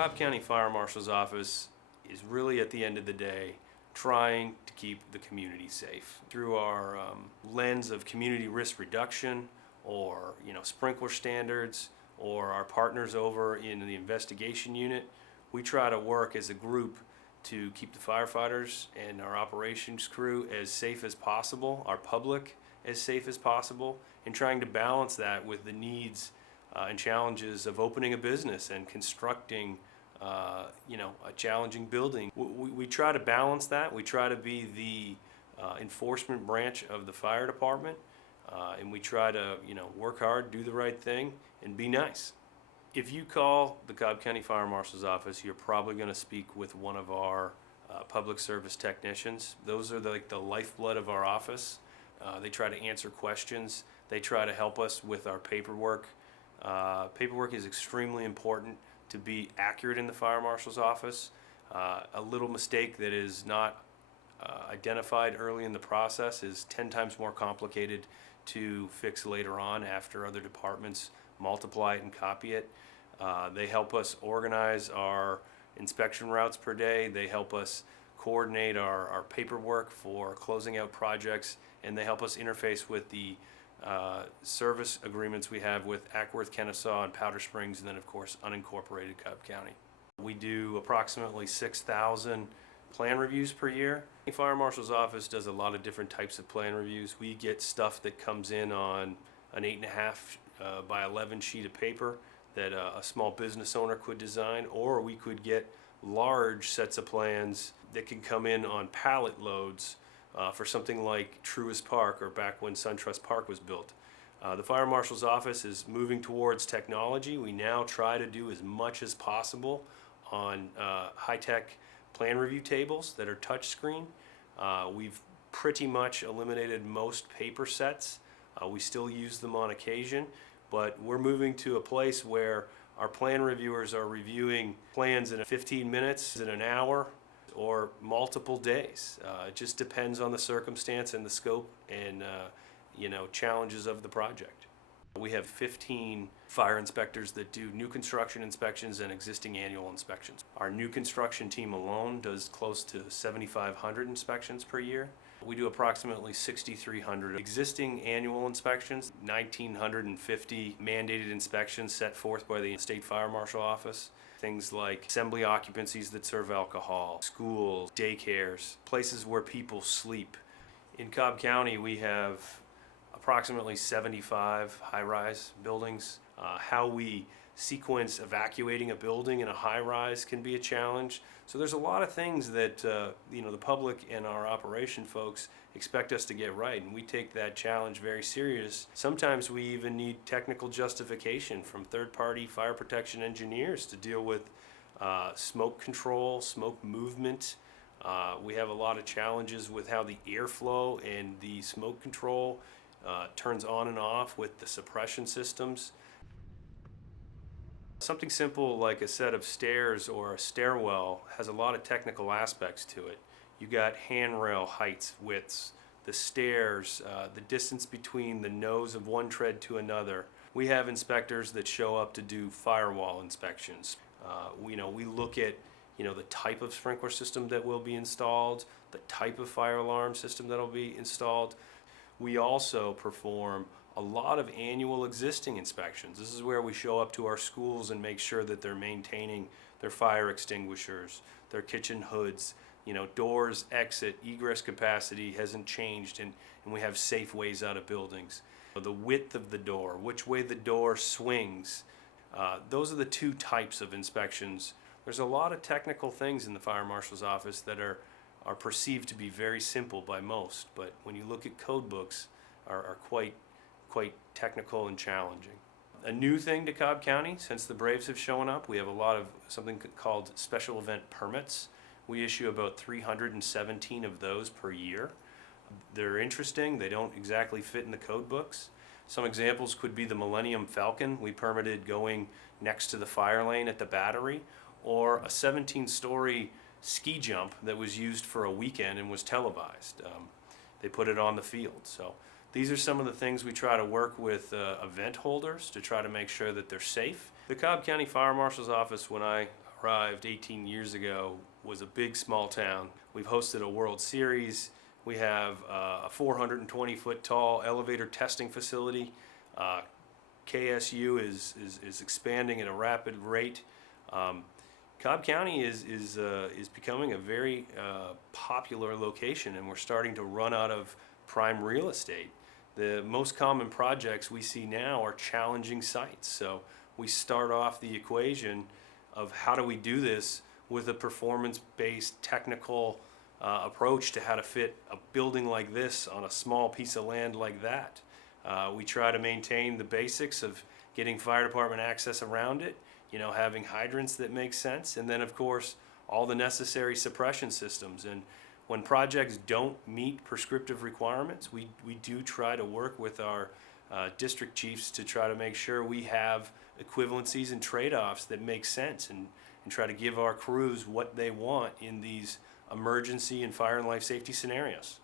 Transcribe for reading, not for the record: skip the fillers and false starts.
Cobb County Fire Marshal's office is really, at the end of the day, trying to keep the community safe through our lens of community risk reduction, or sprinkler standards, or our partners over in the investigation unit. We try to work as a group to keep the firefighters and our operations crew as safe as possible, our public as safe as possible, and trying to balance that with the needs and challenges of opening a business and constructing a challenging building. We try to balance that. We try to be the enforcement branch of the fire department, and we try to work hard, do the right thing, and be nice. If you call the Cobb County Fire Marshal's office, you're probably going to speak with one of our public service technicians. Those are the lifeblood of our office. They try to answer questions. They try to help us with our paperwork. Paperwork is extremely important to be accurate in the fire marshal's office. A little mistake that is not identified early in the process is 10 times more complicated to fix later on after other departments multiply it and copy it. They help us organize our inspection routes per day. They help us coordinate our paperwork for closing out projects, and they help us interface with the service agreements we have with Ackworth, Kennesaw, and Powder Springs, and then of course unincorporated Cobb County. We do approximately 6,000 plan reviews per year. The Fire Marshal's office does a lot of different types of plan reviews. We get stuff that comes in on an 8.5 by 11 sheet of paper that a small business owner could design, or we could get large sets of plans that can come in on pallet loads for something like Truist Park, or back when SunTrust Park was built. The Fire Marshal's office is moving towards technology. We now try to do as much as possible on high-tech plan review tables that are touchscreen. We've pretty much eliminated most paper sets. We still use them on occasion, but we're moving to a place where our plan reviewers are reviewing plans in 15 minutes, in an hour, or multiple days. It just depends on the circumstance and the scope and challenges of the project. We have 15 fire inspectors that do new construction inspections and existing annual inspections. Our new construction team alone does close to 7,500 inspections per year. We do approximately 6,300 existing annual inspections, 1,950 mandated inspections set forth by the State Fire Marshal Office. Things like assembly occupancies that serve alcohol, schools, daycares, places where people sleep. In Cobb County, we have approximately 75 high-rise buildings. How we sequence evacuating a building in a high-rise can be a challenge. So there's a lot of things that the public and our operation folks expect us to get right, and we take that challenge very serious. Sometimes we even need technical justification from third-party fire protection engineers to deal with smoke control, smoke movement. We have a lot of challenges with how the airflow and the smoke control turns on and off with the suppression systems. Something simple like a set of stairs or a stairwell has a lot of technical aspects to it. You got handrail heights, widths, the stairs, the distance between the nose of one tread to another. We have inspectors that show up to do firewall inspections. We look at the type of sprinkler system that will be installed, the type of fire alarm system that will be installed. We also perform a lot of annual existing inspections. This is where we show up to our schools and make sure that they're maintaining their fire extinguishers, their kitchen hoods, doors, exit, egress capacity hasn't changed, and we have safe ways out of buildings. The width of the door, which way the door swings, those are the two types of inspections. There's a lot of technical things in the Fire Marshal's office that are perceived to be very simple by most, but when you look at code books, are quite technical and challenging. A new thing to Cobb County since the Braves have shown up, we have a lot of something called special event permits. We issue about 317 of those per year. They're interesting. They don't exactly fit in the code books. Some examples could be the Millennium Falcon we permitted going next to the fire lane at the Battery, or a 17-story ski jump that was used for a weekend and was televised. They put it on the field. So these are some of the things we try to work with event holders to try to make sure that they're safe. The Cobb County Fire Marshal's office, when I arrived 18 years ago was a big small town. We've hosted a World Series. We have a 420-foot tall elevator testing facility. KSU is expanding at a rapid rate. Cobb County is becoming a very popular location, and we're starting to run out of prime real estate. The most common projects we see now are challenging sites. So we start off the equation of how do we do this with a performance-based technical approach to how to fit a building like this on a small piece of land like that. We try to maintain the basics of getting fire department access around it, having hydrants that make sense, and then of course all the necessary suppression systems. And when projects don't meet prescriptive requirements, we do try to work with our district chiefs to try to make sure we have equivalencies and trade-offs that make sense, and try to give our crews what they want in these emergency and fire and life safety scenarios.